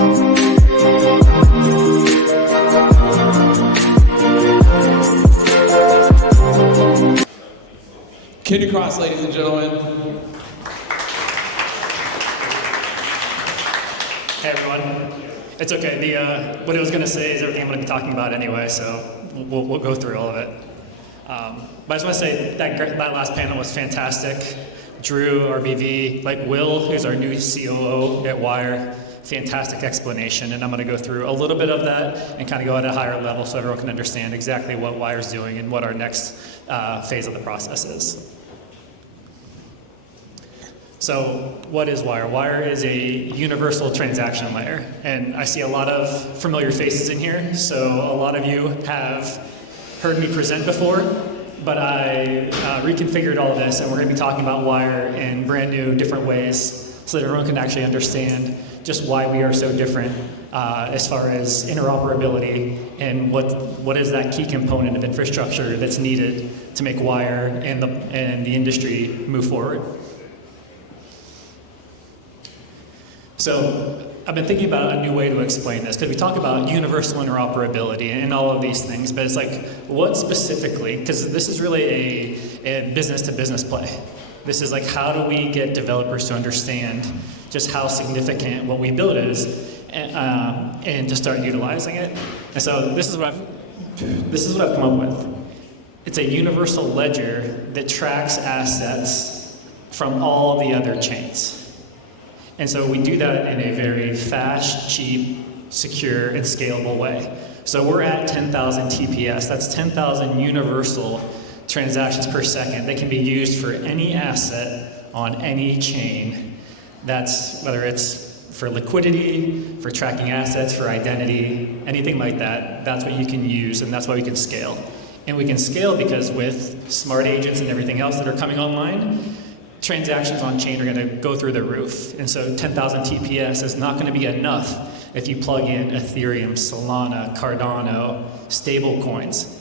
Kid across, ladies and gentlemen. Hey everyone. It's okay. What I was going to say is everything I'm going to be talking about anyway, so we'll go through all of it. But I just want to say that last panel was fantastic. Drew, our BV, like Will, who's our new COO at Wyre, fantastic explanation, and I'm going to go through a little bit of that and kind of go at a higher level so everyone can understand exactly what Wyre's doing and what our next phase of the process is. So what is Wyre? Wyre is a universal transaction layer, and I see a lot of familiar faces in here, so a lot of you have heard me present before, but I reconfigured all of this, and we're going to be talking about Wyre in brand new, different ways so that everyone can actually understand just why we are so different as far as interoperability and what is that key component of infrastructure that's needed to make Wyre and the industry move forward. So I've been thinking about a new way to explain this, because we talk about universal interoperability and all of these things, but it's like, what specifically, because this is really a business-to-business play. This is like, how do we get developers to understand just how significant what we build is, and to start utilizing it. And so this is what I've come up with. It's a universal ledger that tracks assets from all the other chains. And so we do that in a very fast, cheap, secure, and scalable way. So we're at 10,000 TPS. That's 10,000 universal transactions per second that can be used for any asset on any chain. That's whether it's for liquidity, for tracking assets, for identity, anything like that. That's what you can use, and that's why we can scale. And we can scale because with smart agents and everything else that are coming online, transactions on chain are going to go through the roof. And so 10,000 TPS is not going to be enough if you plug in Ethereum, Solana, Cardano, stable coins.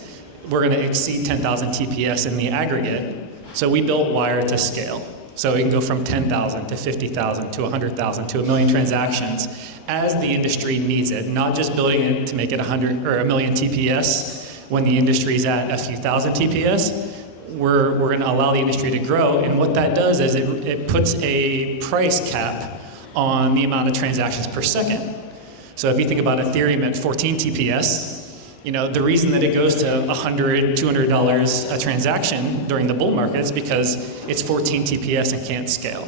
We're going to exceed 10,000 TPS in the aggregate. So we built Wyre to scale. So we can go from 10,000 to 50,000 to 100,000 to 1 million transactions as the industry needs it, not just building it to make it 100 or 1 million TPS when the industry's at a few thousand TPS. We're going to allow the industry to grow, and what that does is it puts a price cap on the amount of transactions per second. So if you think about Ethereum at 14 TPS, you know, the reason that it goes to $100, $200 a transaction during the bull market is because it's 14 TPS and can't scale.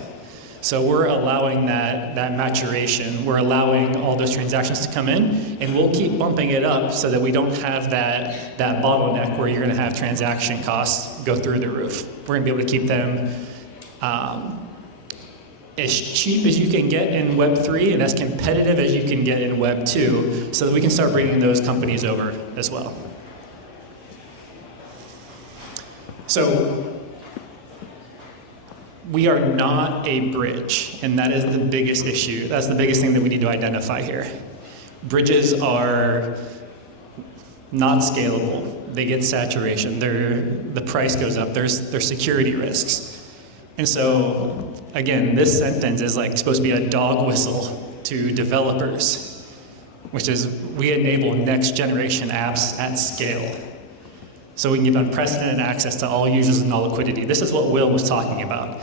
So we're allowing that maturation. We're allowing all those transactions to come in, and we'll keep bumping it up so that we don't have that bottleneck where you're going to have transaction costs go through the roof. We're going to be able to keep them as cheap as you can get in Web3 and as competitive as you can get in Web2, so that we can start bringing those companies over as well. So we are not a bridge, and that is the biggest issue. That's the biggest thing that we need to identify here. Bridges are not scalable. They get saturation. The price goes up. There's security risks. And so, again, this sentence is like supposed to be a dog whistle to developers, which is we enable next generation apps at scale. So we can give unprecedented access to all users and all liquidity. This is what Will was talking about.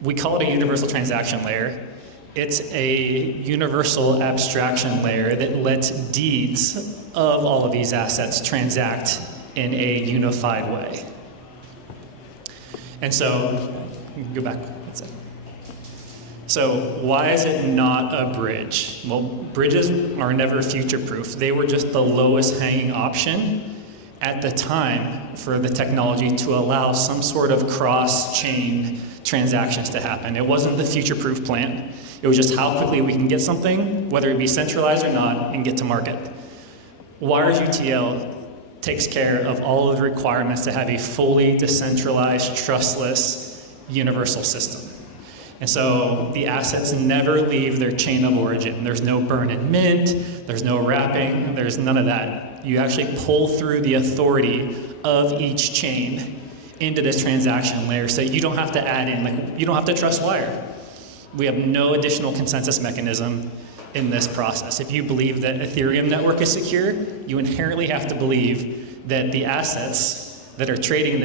We call it a universal transaction layer. It's a universal abstraction layer that lets deeds of all of these assets transact in a unified way. And so, go back. That's it. So why is it not a bridge? Well, bridges are never future-proof. They were just the lowest hanging option at the time for the technology to allow some sort of cross-chain transactions to happen. It wasn't the future-proof plan. It was just how quickly we can get something, whether it be centralized or not, and get to market. Wyre's UTL takes care of all of the requirements to have a fully decentralized, trustless, universal system. And so the assets never leave their chain of origin. There's no burn and mint, there's no wrapping, there's none of that. You actually pull through the authority of each chain into this transaction layer, so you don't have to add in, like, you don't have to trust Wyre. We have no additional consensus mechanism. in this process. If you believe that Ethereum network is secure, you inherently have to believe that the assets that are trading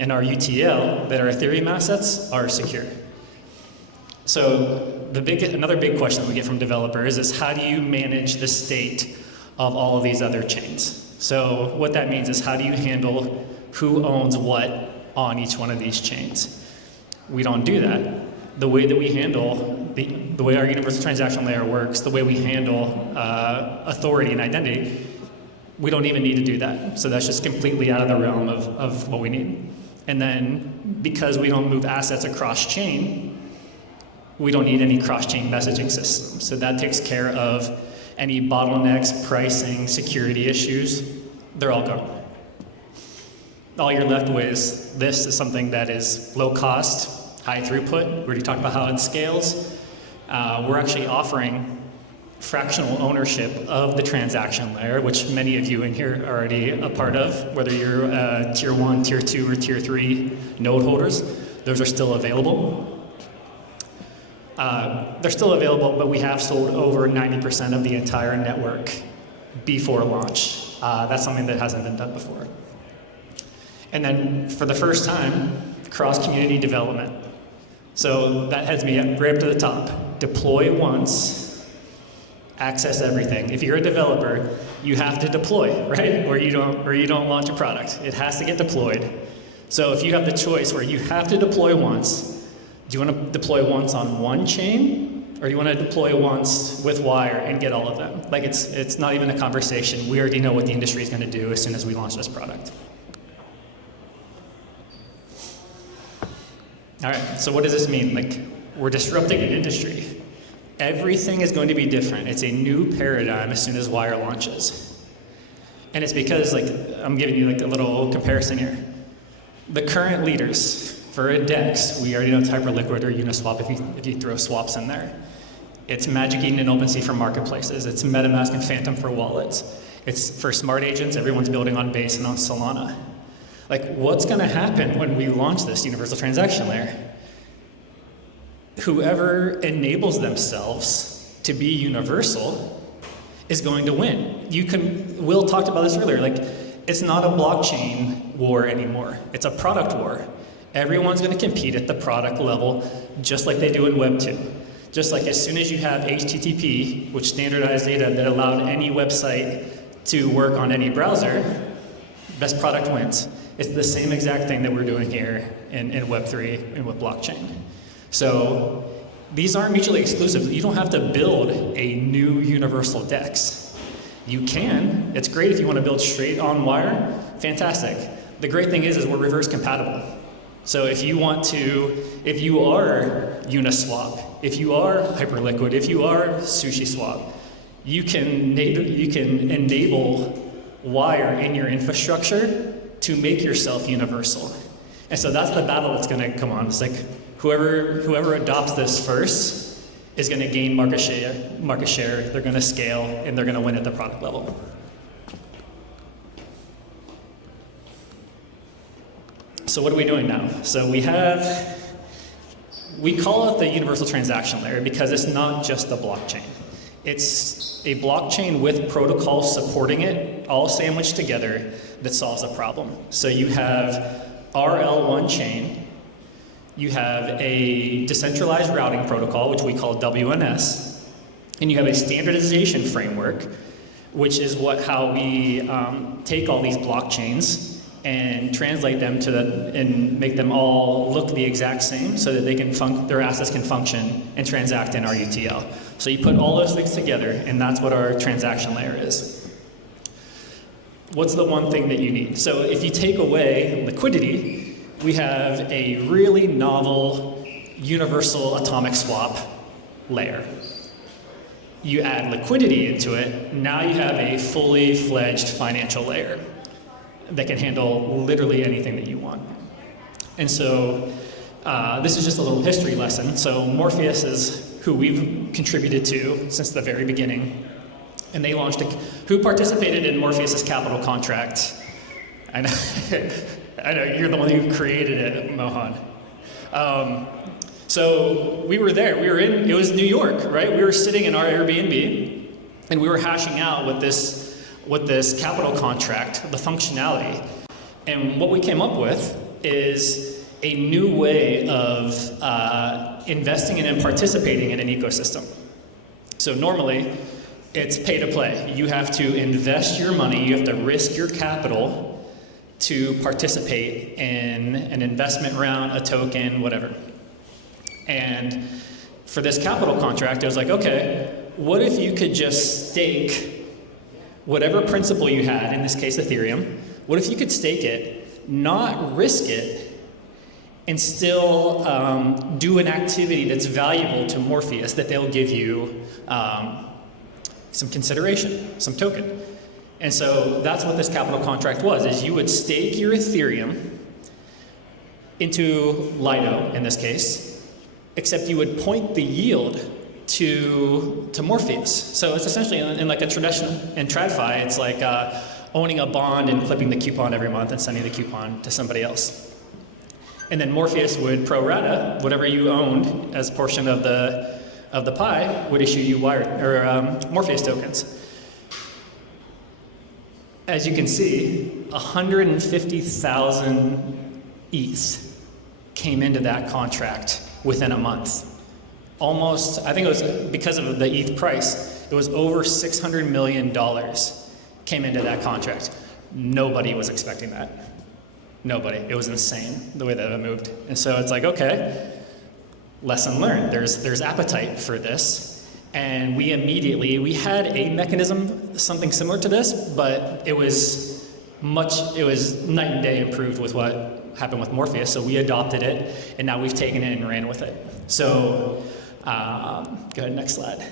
in our UTL, that are Ethereum assets, are secure. So another big question that we get from developers is, how do you manage the state of all of these other chains? So what that means is, how do you handle who owns what on each one of these chains? We don't do that. The way that we handle, the way our Universal Transaction Layer works, the way we handle authority and identity, we don't even need to do that. So that's just completely out of the realm of what we need. And then, because we don't move assets across chain, we don't need any cross-chain messaging system. So that takes care of any bottlenecks, pricing, security issues. They're all gone. All you're left with is this is something that is low cost, high throughput. We already talked about how it scales. We're actually offering fractional ownership of the transaction layer, which many of you in here are already a part of, whether you're tier 1, tier 2, or tier 3 node holders. Those are still available. They're still available, but we have sold over 90% of the entire network before launch. That's something that hasn't been done before. And then, for the first time, cross-community development. So that heads me right up to the top. Deploy once, access everything. If you're a developer, you have to deploy, right? Or you don't launch a product. It has to get deployed. So if you have the choice where you have to deploy once, do you want to deploy once on one chain, or do you want to deploy once with Wyre and get all of them? Like, it's not even a conversation. We already know what the industry is going to do as soon as we launch this product. All right, so what does this mean? Like, we're disrupting an industry. Everything is going to be different. It's a new paradigm as soon as Wyre launches. And it's because, like, I'm giving you like a little comparison here. The current leaders for a DEX, we already know it's Hyperliquid or Uniswap if you throw swaps in there. It's Magic Eden and OpenSea for marketplaces. It's MetaMask and Phantom for wallets. It's for smart agents. Everyone's building on Base and on Solana. Like, what's going to happen when we launch this Universal Transaction Layer? Whoever enables themselves to be universal is going to win. Will talked about this earlier, like, it's not a blockchain war anymore. It's a product war. Everyone's going to compete at the product level, just like they do in Web 2. Just like as soon as you have HTTP, which standardized data that allowed any website to work on any browser, best product wins. It's the same exact thing that we're doing here in Web 3 and with blockchain. So these aren't mutually exclusive. You don't have to build a new universal DEX. You can. It's great if you want to build straight on Wyre. Fantastic. The great thing is we're reverse compatible. So if you are Uniswap, if you are Hyperliquid, if you are SushiSwap, you can enable Wyre in your infrastructure to make yourself universal. And so that's the battle that's going to come on. It's like whoever adopts this first is going to gain market share, they're going to scale, and they're going to win at the product level. So what are we doing now? So we call it the Universal Transaction Layer because it's not just a blockchain. It's a blockchain with protocols supporting it, all sandwiched together, that solves a problem. So you have RL1 chain, you have a decentralized routing protocol, which we call WNS, and you have a standardization framework, which is how we take all these blockchains and translate them and make them all look the exact same so that their assets can function and transact in our UTL. So you put all those things together, and that's what our transaction layer is. What's the one thing that you need? So if you take away liquidity, we have a really novel universal atomic swap layer. You add liquidity into it, now you have a fully fledged financial layer that can handle literally anything that you want. And so this is just a little history lesson. So Morpheus is who we've contributed to since the very beginning. And they launched who participated in Morpheus's capital contract? I know, I know you're the one who created it, Mohan. So we were there. It was New York, right? We were sitting in our Airbnb, and we were hashing out with this capital contract, the functionality. And what we came up with is a new way of investing in and participating in an ecosystem. So normally, it's pay to play. You have to invest your money, you have to risk your capital to participate in an investment round, a token, whatever. And for this capital contract, it was like, okay, what if you could just stake whatever principal you had, in this case Ethereum, what if you could stake it, not risk it, and still do an activity that's valuable to Morpheus that they'll give you some consideration, some token. And so that's what this capital contract was, is you would stake your Ethereum into Lido, in this case, except you would point the yield to Morpheus. So it's essentially in like a traditional, in TradFi, it's like owning a bond and flipping the coupon every month and sending the coupon to somebody else. And then Morpheus would pro rata whatever you owned as a portion of the pie, would issue you Morpheus tokens. As you can see, 150,000 ETH came into that contract within a month. Almost, I think it was because of the ETH price, it was over $600 million came into that contract. Nobody was expecting that. Nobody. It was insane the way that it moved. And so it's like, okay, lesson learned. There's appetite for this. And we had a mechanism, something similar to this, but it was night and day improved with what happened with Morpheus. So we adopted it, and now we've taken it and ran with it. So, go ahead, next slide.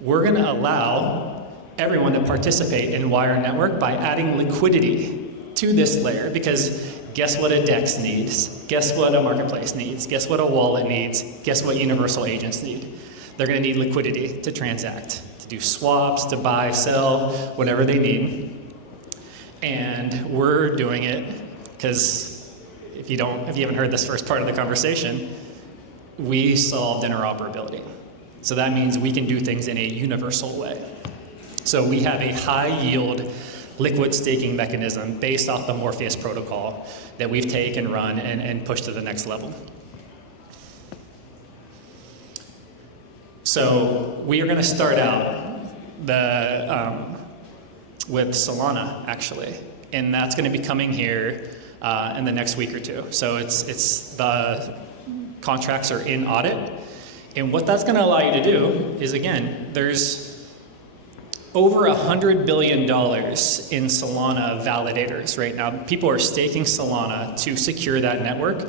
We're gonna allow everyone to participate in Wyre Network by adding liquidity to this layer, because guess what a DEX needs? Guess what a marketplace needs? Guess what a wallet needs? Guess what universal agents need? They're going to need liquidity to transact, to do swaps, to buy, sell, whatever they need. And we're doing it because if you haven't heard this first part of the conversation, we solved interoperability. So that means we can do things in a universal way. So we have a high yield liquid staking mechanism based off the Morpheus protocol that we've taken, run, and pushed to the next level. So we are going to start out with Solana, actually, and that's going to be coming here in the next week or two. So it's the contracts are in audit, and what that's going to allow you to do is, again, there's over $100 billion in Solana validators right now. People are staking Solana to secure that network.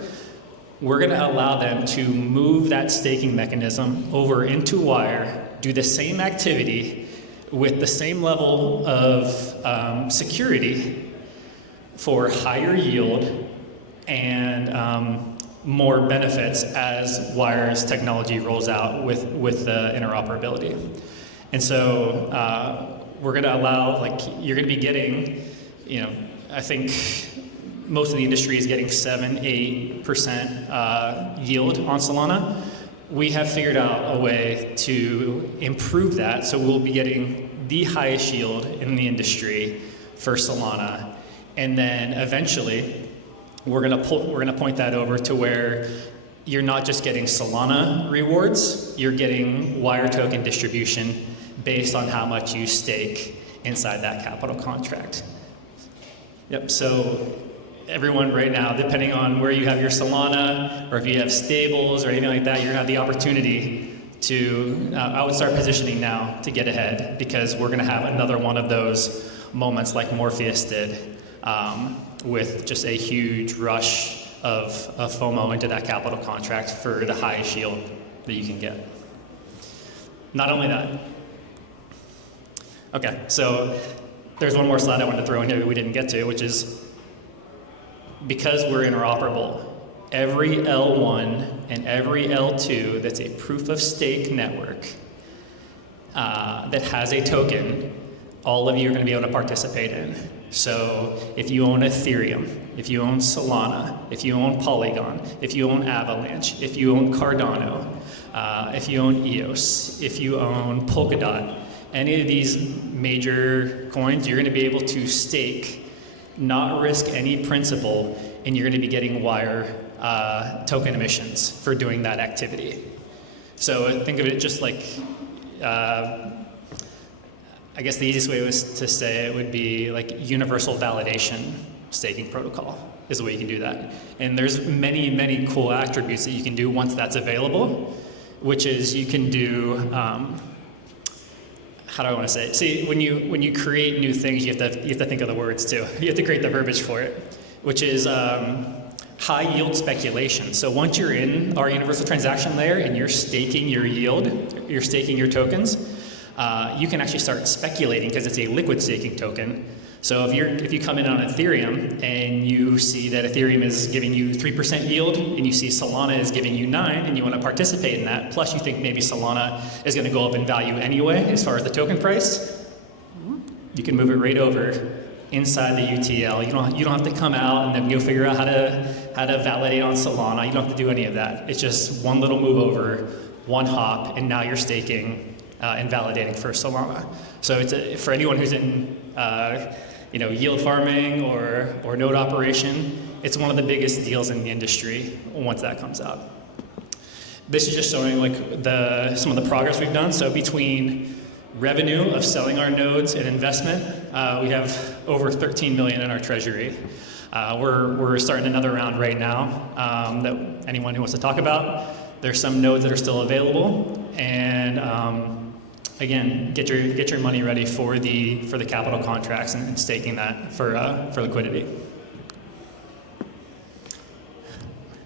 We're going to allow them to move that staking mechanism over into Wyre, do the same activity with the same level of security for higher yield and more benefits as Wyre's technology rolls out with the interoperability. And so we're going to allow, you're going to be getting, I think most of the industry is getting 7-8% yield on Solana. We have figured out a way to improve that, so we'll be getting the highest yield in the industry for Solana, and then eventually we're going to point that over to where you're not just getting Solana rewards, you're getting Wyre token distribution based on how much you stake inside that capital contract. Yep, so everyone right now, depending on where you have your Solana, or if you have stables or anything like that, you're gonna have the opportunity to, I would start positioning now to get ahead, because we're gonna have another one of those moments like Morpheus did, with just a huge rush of FOMO into that capital contract for the highest yield that you can get. Not only that, okay, so there's one more slide I wanted to throw in here that we didn't get to, which is, because we're interoperable, every L1 and every L2 that's a proof of stake network that has a token, all of you are going to be able to participate in. So if you own Ethereum, if you own Solana, if you own Polygon, if you own Avalanche, if you own Cardano, if you own EOS, if you own Polkadot, any of these major coins, you're going to be able to stake, not risk any principal, and you're going to be getting Wyre token emissions for doing that activity. So think of it just like, I guess the easiest way was to say it would be like universal validation staking protocol is the way you can do that. And there's many, many cool attributes that you can do once that's available, which is you can do, how do I want to say it? See, when you create new things, you have to think of the words too. You have to create the verbiage for it, which is high yield speculation. So once you're in our universal transaction layer and you're staking your yield, you're staking your tokens, you can actually start speculating because it's a liquid staking token. So if you come in on Ethereum and you see that Ethereum is giving you 3% yield and you see Solana is giving you 9% and you want to participate in that, plus you think maybe Solana is going to go up in value anyway as far as the token price, you can move it right over inside the UTL. You don't have to come out and then go figure out how to validate on Solana. You don't have to do any of that. It's just one little move over, one hop, and now you're staking and validating for Solana. So it's for anyone who's in yield farming or node operation, it's one of the biggest deals in the industry once that comes out. This is just showing like some of the progress we've done. So between revenue of selling our nodes and investment, we have over 13 million in our treasury. We're starting another round right now that anyone who wants to talk about. There's some nodes that are still available, and again, get your money ready for the capital contracts and staking that for liquidity.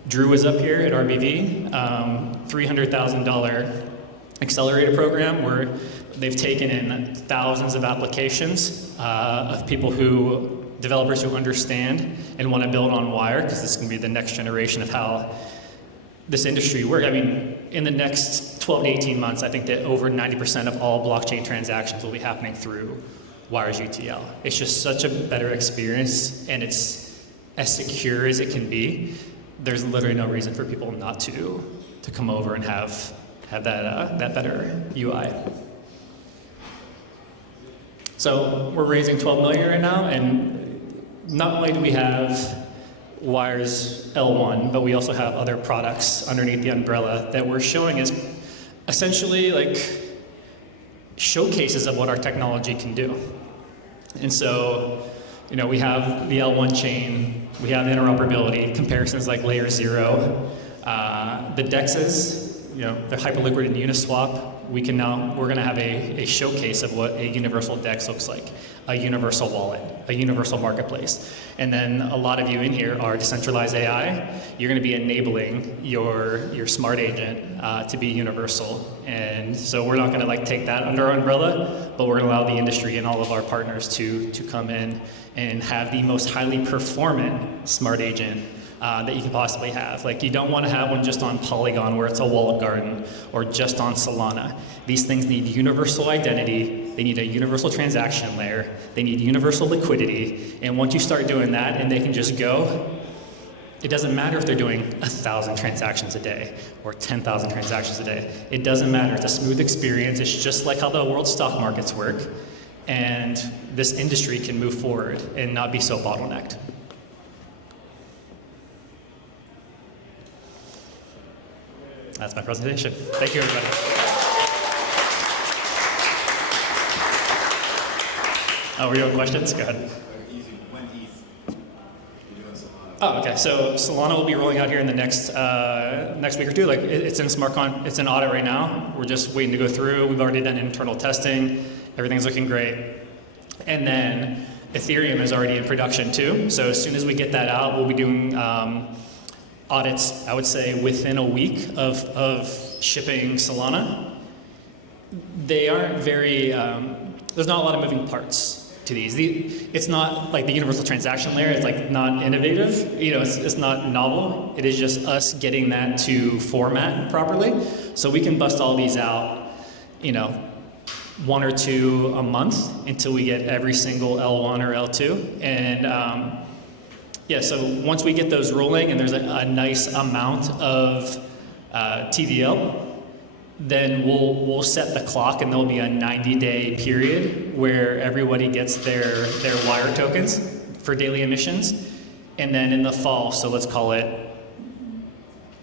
Drew was up here at RBV, $300,000 accelerator program where they've taken in thousands of applications of developers who understand and want to build on Wyre, because this is going to be the next generation of how this industry works. I mean, in the next 12 to 18 months, I think that over 90% of all blockchain transactions will be happening through Wyre's UTL. It's just such a better experience, and it's as secure as it can be. There's literally no reason for people not to come over and have that better UI. So we're raising 12 million right now, and not only do we have Wyre's L1, but we also have other products underneath the umbrella that we're showing as essentially like showcases of what our technology can do. And so, we have the L1 chain, we have interoperability, comparisons like layer 0, the DEXs, they're hyperliquid and Uniswap. We're going to have a showcase of what a universal DEX looks like, a universal wallet, a universal marketplace. And then a lot of you in here are decentralized AI. You're going to be enabling your smart agent to be universal. And so we're not going to take that under our umbrella, but we're going to allow the industry and all of our partners to come in and have the most highly performant smart agent that you can possibly have. You don't want to have one just on Polygon where it's a walled garden, or just on Solana. These things need universal identity, they need a universal transaction layer, they need universal liquidity, and once you start doing that and they can just go, it doesn't matter if they're doing 1,000 transactions a day or 10,000 transactions a day. It doesn't matter, it's a smooth experience. It's just like how the world stock markets work, and this industry can move forward and not be so bottlenecked. That's my presentation. Thank you, everybody. Oh, were you on questions? Go ahead. When ETH? Oh, okay. So Solana will be rolling out here in the next week or two. It's in it's in audit right now. We're just waiting to go through. We've already done internal testing. Everything's looking great. And then Ethereum is already in production too. So as soon as we get that out, we'll be doing audits, I would say, within a week of shipping Solana. They aren't very, there's not a lot of moving parts to these. It's not like the universal transaction layer. It's not innovative. It's not novel. It is just us getting that to format properly. So we can bust all these out, 1 or 2 a month until we get every single L1 or L2. And yeah, so once we get those rolling and there's a nice amount of TVL, then we'll set the clock, and there'll be a 90-day period where everybody gets their Wyre tokens for daily emissions. And then in the fall, so let's call it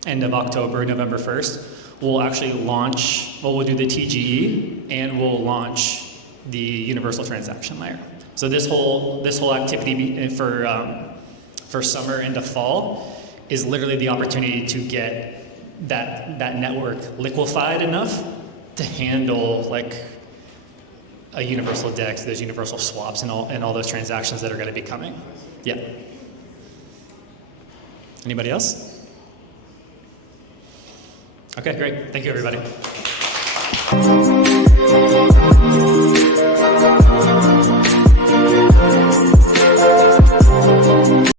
end of October, November 1st, we'll actually launch, well, we'll do the TGE, and we'll launch the Universal Transaction Layer. So this whole activity for summer into fall is literally the opportunity to get that network liquefied enough to handle like a universal DEX, those universal swaps, and all those transactions that are going to be coming. Yeah. Anybody else? Okay, great. Thank you, everybody.